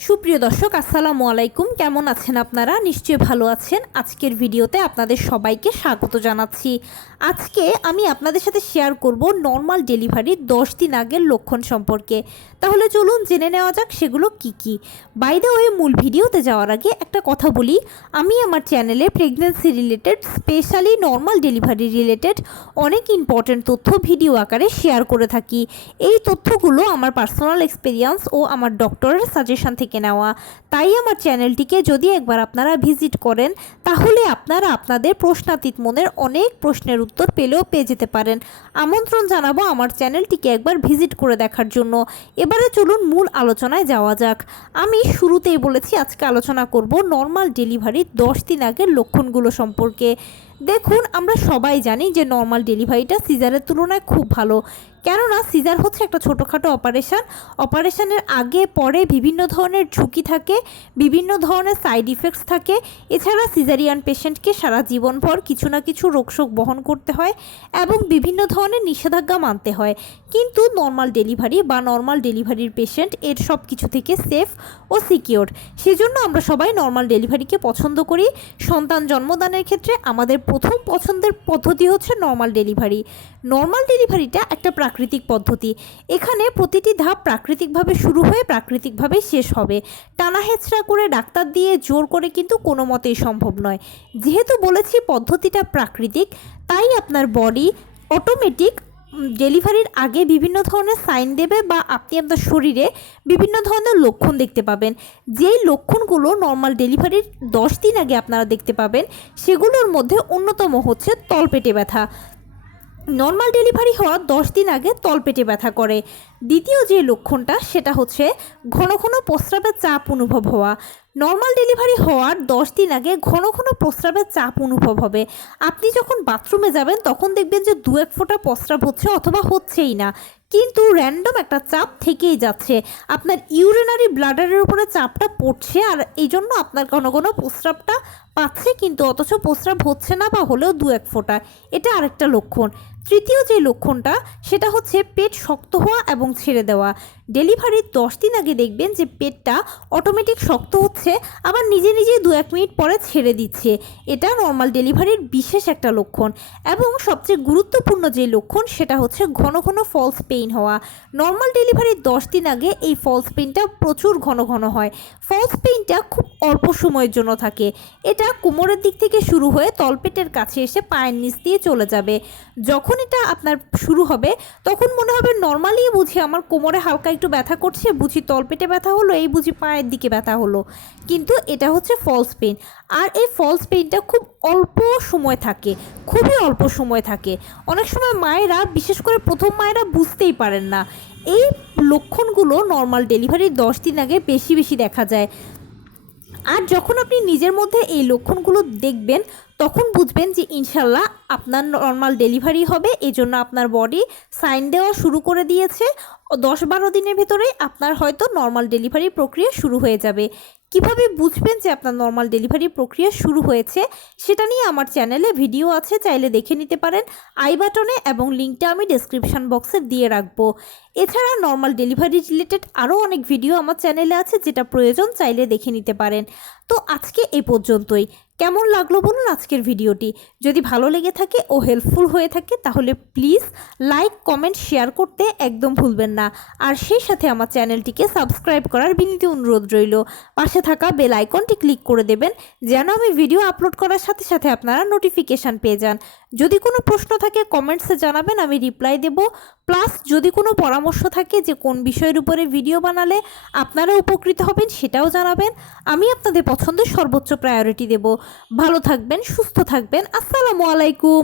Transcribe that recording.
সুপ্রিয় দর্শক আসসালামু আলাইকুম, কেমন আছেন আপনারা? নিশ্চয়ই ভালো আছেন। আজকের ভিডিওতে আপনাদের সবাইকে স্বাগত জানাচ্ছি। আজকে আমি আপনাদের সাথে শেয়ার করব নর্মাল ডেলিভারির 10 দিন আগের লক্ষণ সম্পর্কে। তাহলে চলুন জেনে নেওয়া যাক সেগুলো কি কি। বাই দ্য ওয়ে, মূল ভিডিওতে যাওয়ার আগে একটা কথা বলি, আমি আমার চ্যানেলে pregnancy related, specially normal delivery related অনেক ইম্পর্ট্যান্ট তথ্য ভিডিও আকারে শেয়ার করে থাকি। এই তথ্যগুলো আমার পার্সোনাল এক্সপিরিয়েন্স ও আমার ডক্টরের সাজেশন থেকে নেওয়া। তাই আমার চ্যানেলটিকে যদি একবার আপনারা ভিজিট করেন তাহলে আপনারা আপনাদের প্রশ্নাতীত মনের অনেক প্রশ্নের উত্তর পেয়ে যেতে পারেন। আমন্ত্রণ জানাবো আমার চ্যানেলটিকে একবার ভিজিট করে দেখার জন্য। এবারে চলুন মূল আলোচনায় যাওয়া যাক। আমি শুরুতেই বলেছি আজকে আলোচনা করব নর্মাল ডেলিভারির 10 দিন আগের লক্ষণগুলো সম্পর্কে। দেখুন, আমরা সবাই জানি যে নর্মাল ডেলিভারিটা সিজারের তুলনায় খুব ভালো, কেননা সিজার হচ্ছে একটা ছোটোখাটো অপারেশনের আগে পরে বিভিন্ন ধরনের ঝুঁকি থাকে, বিভিন্ন ধরনের সাইড ইফেক্টস থাকে। এছাড়া সিজারিয়ান পেশেন্টকে সারা জীবনভর কিছু না কিছু রোগশোক বহন করতে হয় এবং বিভিন্ন ধরনের নিষেধাজ্ঞা মানতে হয়। কিন্তু নর্মাল ডেলিভারির পেশেন্ট এর সব কিছু থেকে সেফ ও সিকিওর। সেজন্য আমরা সবাই নর্মাল ডেলিভারিকে পছন্দ করি। সন্তান জন্মদানের ক্ষেত্রে আমাদের প্রথম পছন্দের পদ্ধতি হচ্ছে নর্মাল ডেলিভারি। নর্মাল ডেলিভারিটা একটা প্রাকৃতিক পদ্ধতি। এখানে প্রতিটি ধাপ প্রাকৃতিকভাবে শুরু হয়ে প্রাকৃতিকভাবে শেষ হবে। টানা হেঁচড়া করে ডাক্তার দিয়ে জোর করে কিন্তু কোনো মতেই সম্ভব নয়। যেহেতু বলেছি পদ্ধতিটা প্রাকৃতিক, তাই আপনার বডি অটোমেটিক ডেলিভারির আগে বিভিন্ন ধরনের সাইন দেবে বা আপনি আপনার শরীরে বিভিন্ন ধরনের লক্ষণ দেখতে পাবেন। যেই লক্ষণগুলো নর্মাল ডেলিভারির 10 দিন আগে আপনারা দেখতে পাবেন সেগুলোর মধ্যে অন্যতম হচ্ছে তলপেটে ব্যথা। নর্মাল ডেলিভারি হওয়ার 10 দিন আগে তলপেটে ব্যথা করে। দ্বিতীয় যে লক্ষণটা সেটা হচ্ছে ঘন ঘন প্রস্রাবের চাপ অনুভব হওয়া। নর্মাল ডেলিভারি হওয়ার 10 দিন আগে ঘন ঘন প্রস্রাবের চাপ অনুভব হবে। আপনি যখন বাথরুমে যাবেন তখন দেখবেন যে 2-1 ফোঁটা প্রস্রাব হচ্ছে অথবা হচ্ছেই না, কিন্তু র্যান্ডম একটা চাপ থেকেই যাচ্ছে। আপনার ইউরিনারি ব্লাডারের উপরে চাপটা পড়ছে আর এই জন্য আপনার ঘন ঘন প্রস্রাবটা পাচ্ছে, কিন্তু অথচ প্রস্রাব হচ্ছে না বা হলেও 2-1 ফোঁটা। এটা আরেকটা লক্ষণ। তৃতীয় যে লক্ষণটা সেটা হচ্ছে পেট শক্ত হওয়া এবং ছেড়ে দেওয়া। ডেলিভারির 10 দিন আগে দেখবেন যে পেটটা অটোমেটিক শক্ত হচ্ছে, আবার নিজে নিজে 2-1 মিনিট পরে ছেড়ে দিচ্ছে। এটা নর্মাল ডেলিভারির বিশেষ একটা লক্ষণ। এবং সবচেয়ে গুরুত্বপূর্ণ যে লক্ষণ সেটা হচ্ছে ঘন ঘন ফলস পেইন হওয়া। নর্মাল ডেলিভারির 10 দিন আগে এই ফলস পেইনটা প্রচুর ঘন ঘন হয়। ফলস পেইনটা খুব অল্প সময়ের জন্য থাকে। এটা কোমরের দিক থেকে শুরু হয়ে তলপেটের কাছে এসে পায়ের নিচ দিয়ে চলে যাবে। যখন এটা আপনার শুরু হবে তখন মনে হবে নর্মালি বুঝি আমার কোমরে হালকা একটু ব্যথা করছে, বুঝি তলপেটে ব্যথা হলো, এই বুঝি পায়ের দিকে ব্যথা হলো, কিন্তু এটা হচ্ছে ফলস পেইন। আর এই ফলস পেইনটা খুব অল্প সময় থাকে, খুবই অল্প সময় থাকে। অনেক সময় মায়েরা, বিশেষ করে প্রথম মায়েরা বুঝতেই পারেন না। এই লক্ষণগুলো নর্মাল ডেলিভারির 10 দিন আগে বেশি বেশি দেখা যায়। আর যখন আপনি নিজের মধ্যে এই লক্ষণগুলো দেখবেন তখন বুঝবেন যে ইনশাল্লাহ আপনার নর্মাল ডেলিভারি হবে। এজন্য আপনার বডি সাইন দেওয়া শুরু করে দিয়েছে। 10-12 দিনের ভেতরে আপনার হয়তো নর্মাল ডেলিভারি প্রক্রিয়া শুরু হয়ে যাবে। কিভাবে বুঝবেন যে আপনার নর্মাল ডেলিভারি প্রক্রিয়া শুরু হয়েছে সেটা নিয়ে আমার চ্যানেলে ভিডিও আছে, চাইলে দেখে নিতে পারেন আই বাটনে, এবং লিঙ্কটা আমি ডেসক্রিপশন বক্সে দিয়ে রাখবো। এছাড়া নর্মাল ডেলিভারি রিলেটেড আরও অনেক ভিডিও আমার চ্যানেলে আছে, যেটা প্রয়োজন চাইলে দেখে নিতে পারেন। তো আজকে এই পর্যন্তই। কেমন লাগলো বলুন আজকের ভিডিওটি? যদি ভালো লেগে থাকে ও হেল্পফুল হয়ে থাকে তাহলে প্লিজ লাইক, কমেন্ট, শেয়ার করতে একদম ভুলবেন না। আর সেই সাথে আমার চ্যানেলটিকে সাবস্ক্রাইব করার বিনীত অনুরোধ রইল। পাশে থাকা বেল আইকনটি ক্লিক করে দেবেন যেন আমি ভিডিও আপলোড করার সাথে সাথে আপনারা নোটিফিকেশান পেয়ে যান। যদি কোনো প্রশ্ন থাকে কমেন্টসে জানাবেন, আমি রিপ্লাই দেব। প্লাস যদি কোনো পরামর্শ থাকে যে কোন বিষয়ের উপরে ভিডিও বানালে আপনারা উপকৃত হবেন সেটাও জানাবেন। আমি আপনাদের পছন্দের সর্বোচ্চ প্রায়োরিটি দেব। ভালো থাকবেন, সুস্থ থাকবেন। আসসালামু আলাইকুম।